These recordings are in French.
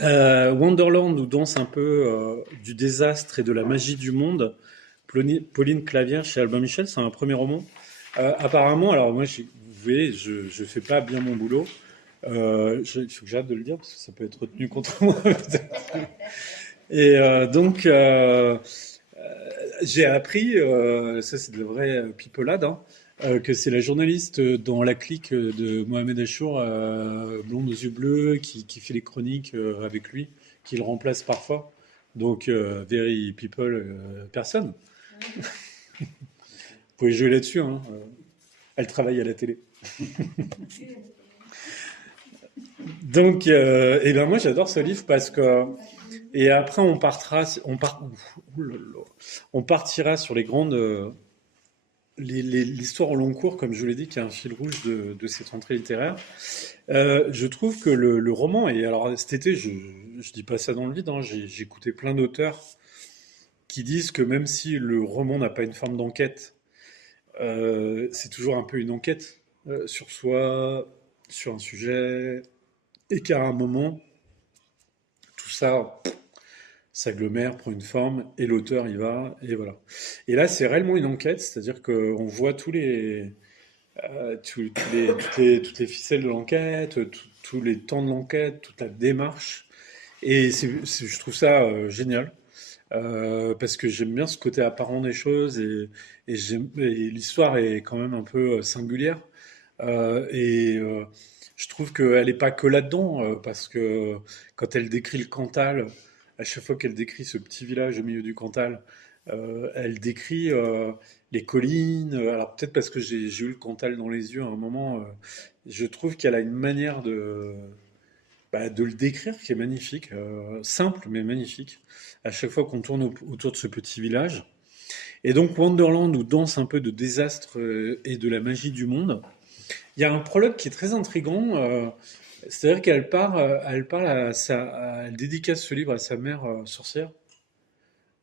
Wonderland nous danse un peu du désastre et de la magie du monde. Pauline Clavière chez Albin Michel, c'est un premier roman. Apparemment, alors moi, vous voyez, je fais pas bien mon boulot. Il faut que j'arrête de le dire parce que ça peut être retenu contre moi. Et donc, j'ai appris, ça c'est de la vraie pipolade, hein, que c'est la journaliste dans la clique de Mohamed Achour, blonde aux yeux bleus, qui fait les chroniques avec lui, qui le remplace parfois. Donc, very people, personne. Vous pouvez jouer là-dessus, hein. Elle travaille à la télé. Donc, et ben moi j'adore ce livre parce que et après on partira sur les grandes l'histoire au long cours, comme je vous l'ai dit, qui est un fil rouge de cette rentrée littéraire. Je trouve que le roman, et alors cet été, je dis pas ça dans le vide, hein, j'ai écouté plein d'auteurs qui disent que même si le roman n'a pas une forme d'enquête, c'est toujours un peu une enquête sur soi, sur un sujet, et qu'à un moment, tout ça s'agglomère, prend une forme, et l'auteur y va, et voilà. Et là, c'est réellement une enquête, c'est-à-dire qu'on voit toutes les ficelles de l'enquête, tous les temps de l'enquête, toute la démarche. Et je trouve ça génial. Parce que j'aime bien ce côté apparent des choses et l'histoire est quand même un peu singulière. Et je trouve qu'elle n'est pas que là-dedans, parce que quand elle décrit le Cantal, à chaque fois qu'elle décrit ce petit village au milieu du Cantal, elle décrit les collines. Alors peut-être parce que j'ai eu le Cantal dans les yeux à un moment, je trouve qu'elle a une manière de le décrire qui est magnifique, simple mais magnifique, à chaque fois qu'on tourne autour de ce petit village. Et donc Wonderland nous danse un peu de désastre et de la magie du monde. Il y a un prologue qui est très intriguant, c'est-à-dire elle parle elle dédicace ce livre à sa mère sorcière,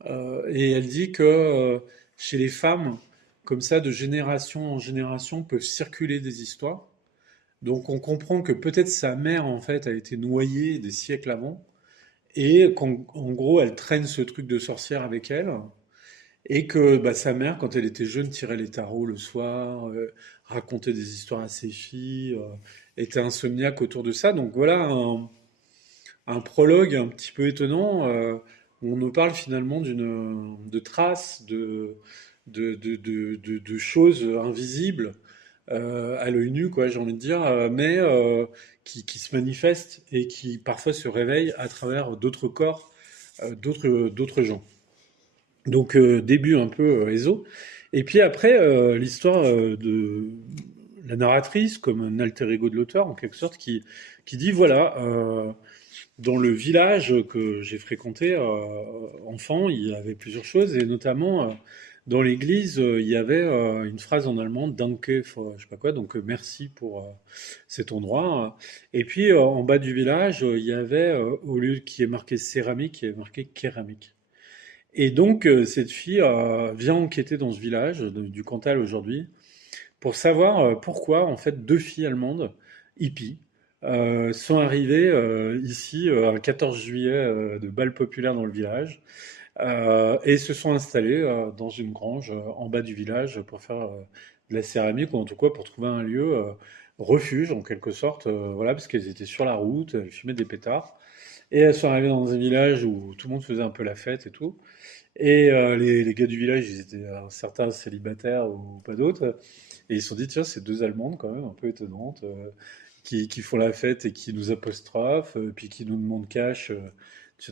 et elle dit que chez les femmes, comme ça, de génération en génération, peuvent circuler des histoires. Donc on comprend que peut-être sa mère, en fait, a été noyée des siècles avant, et qu'en gros, elle traîne ce truc de sorcière avec elle, et que bah, sa mère, quand elle était jeune, tirait les tarots le soir, racontait des histoires à ses filles, était insomniaque autour de ça. Donc voilà un prologue un petit peu étonnant, où on nous parle finalement de traces, de choses invisibles à l'œil nu, quoi, j'ai envie de dire, mais qui se manifestent et qui parfois se réveillent à travers d'autres corps, d'autres gens. Donc début un peu ESO. Et puis après, l'histoire de la narratrice, comme un alter ego de l'auteur, en quelque sorte, qui dit, voilà, dans le village que j'ai fréquenté enfant, il y avait plusieurs choses, et notamment dans l'église, il y avait une phrase en allemand, Danke, je sais pas quoi, donc merci pour cet endroit. Et puis en bas du village, il y avait, au lieu qui est marqué céramique, il y avait marqué kéramique. Et donc, cette fille vient enquêter dans ce village du Cantal aujourd'hui pour savoir pourquoi, en fait, deux filles allemandes, hippies, sont arrivées ici un 14 juillet de bal populaire dans le village et se sont installées dans une grange en bas du village pour faire de la céramique ou en tout cas pour trouver un lieu refuge en quelque sorte, voilà, parce qu'elles étaient sur la route, elles fumaient des pétards et elles sont arrivées dans un village où tout le monde faisait un peu la fête et tout. Et les gars du village, ils étaient certains célibataires ou pas d'autres. Et ils se sont dit, tiens, c'est deux Allemandes quand même, un peu étonnantes, qui font la fête et qui nous apostrophent, puis qui nous demandent cash.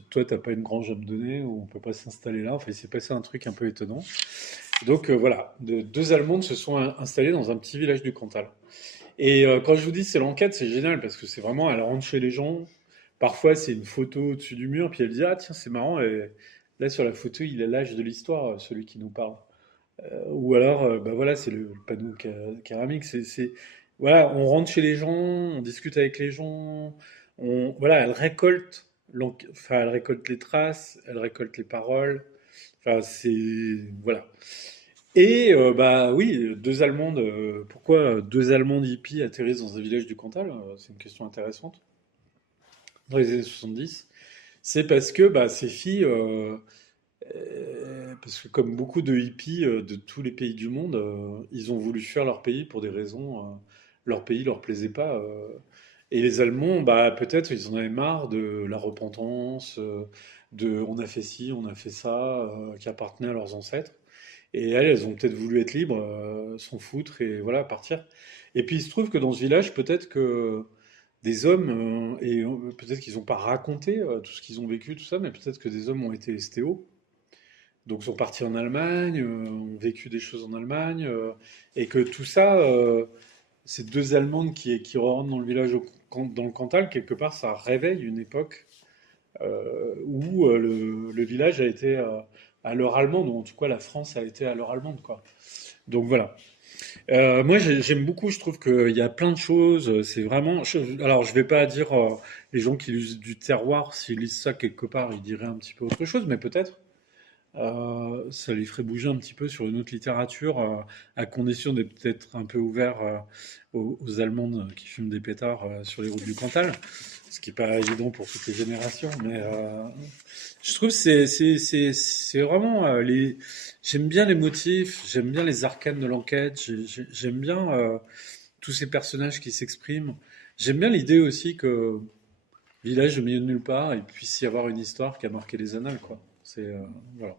Toi, t'as pas une grange à me donner ou on peut pas s'installer là. Enfin, il s'est passé un truc un peu étonnant. Donc voilà, deux Allemandes se sont installées dans un petit village du Cantal. Et quand je vous dis c'est l'enquête, c'est génial parce que c'est vraiment, elle rentre chez les gens. Parfois, c'est une photo au-dessus du mur, puis elle dit, ah tiens, c'est marrant. Et là, sur la photo, il a l'âge de l'histoire, celui qui nous parle. Ou alors, bah voilà, c'est le panneau céramique. Voilà, on rentre chez les gens, on discute avec les gens. Voilà, elle récolte, enfin, elle récolte les traces, elle récolte les paroles. Enfin, voilà. Et bah oui, deux Allemandes. Pourquoi deux Allemandes hippies atterrissent dans un village du Cantal? C'est une question intéressante. dans les années 70, c'est parce que bah, ces filles, parce que comme beaucoup de hippies de tous les pays du monde, ils ont voulu fuir leur pays pour des raisons, leur pays leur plaisait pas. Et les Allemands, bah, peut-être ils en avaient marre de la repentance, de on a fait ci, on a fait ça, qui appartenait à leurs ancêtres. Et elles ont peut-être voulu être libres, s'en foutre et voilà, partir. Et puis il se trouve que dans ce village, peut-être que des hommes, peut-être qu'ils n'ont pas raconté tout ce qu'ils ont vécu, tout ça, mais peut-être que des hommes ont été STO, donc sont partis en Allemagne, ont vécu des choses en Allemagne, et que tout ça, ces deux Allemandes qui rentrent dans le village, dans le Cantal, quelque part, ça réveille une époque où le village a été à l'heure allemande, ou en tout cas la France a été à l'heure allemande, quoi. Donc voilà. Moi, j'aime beaucoup. Je trouve qu'il y a plein de choses. C'est vraiment. Alors, je vais pas dire les gens qui lisent du terroir, s'ils lisent ça quelque part, ils diraient un petit peu autre chose, mais peut-être. Ça les ferait bouger un petit peu sur une autre littérature, à condition d'être peut-être un peu ouvert aux Allemandes qui fument des pétards sur les routes du Cantal, ce qui n'est pas évident pour toutes les générations. Mais je trouve que c'est vraiment les. J'aime bien les motifs, j'aime bien les arcanes de l'enquête, j'aime bien tous ces personnages qui s'expriment. J'aime bien l'idée aussi que village au milieu de nulle part, il puisse y avoir une histoire qui a marqué les annales, quoi. C'est voilà.